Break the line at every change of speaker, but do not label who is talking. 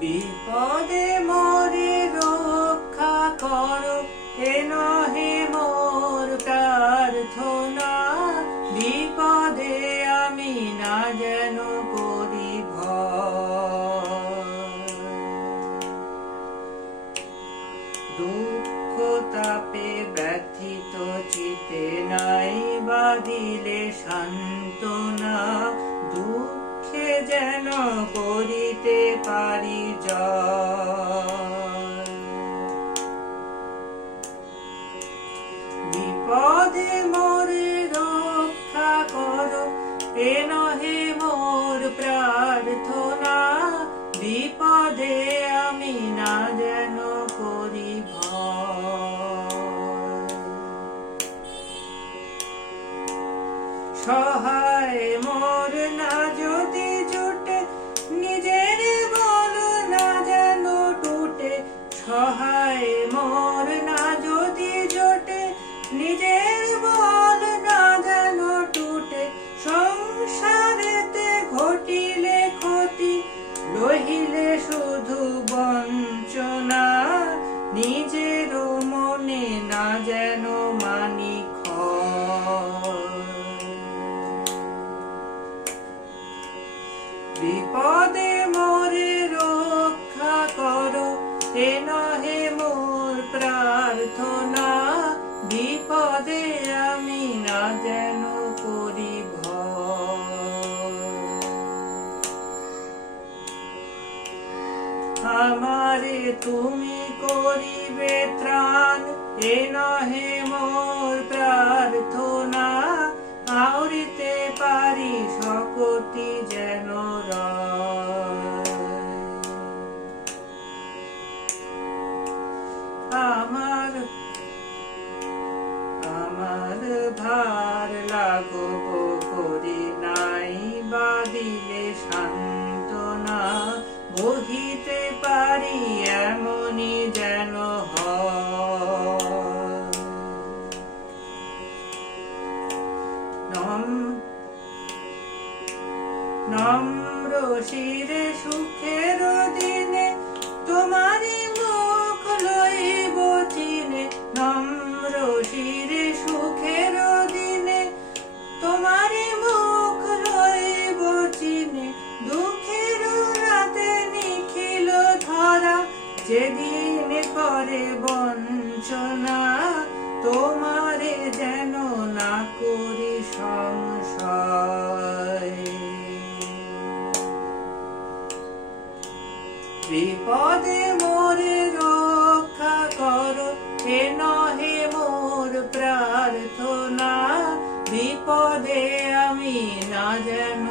বিপদে মরে রক্ষা করো। হে নহে মোর প্রার্থনা। বিপদে আমি না যেন করি দুঃখ তাপে ব্যথিত, চিতে নাই বাদিলে দুঃখে যেন করিতে পারি জয়। বিপদে মোরে রক্ষা করো এ নহে মোর প্রার্থনা। বিপদে আমি না যেন করি সহায় মোর বল না টুটে, সংসারেতে ঘটিলে ক্ষতি রহিলে শুধু বঞ্চনা নিজের মনে না যেন মানি। বিপদে মোরে রক্ষা করো, এ নহে মোর প্রার্থনা আমারে তুমি করিবে ত্রাণ এ নহে মোর প্রার্থনা আউরিতে পারি শকতি যেন। আমার আমার ভার লাগব করি নাই বাদিলে সান্ত্বনা, বহিতে শিরে সুখের দিনে তোমারই মুখ লইব চিনে, নম্র সুখের দিনে মুখ লইব চিনে, দুঃখের রাতে নিখিল ধরা, যেদিন করে বঞ্চনা তোমারে বিপদে মোরে রক্ষা করো। হে নহে মোর প্রার্থনা বিপদে আমি না যেন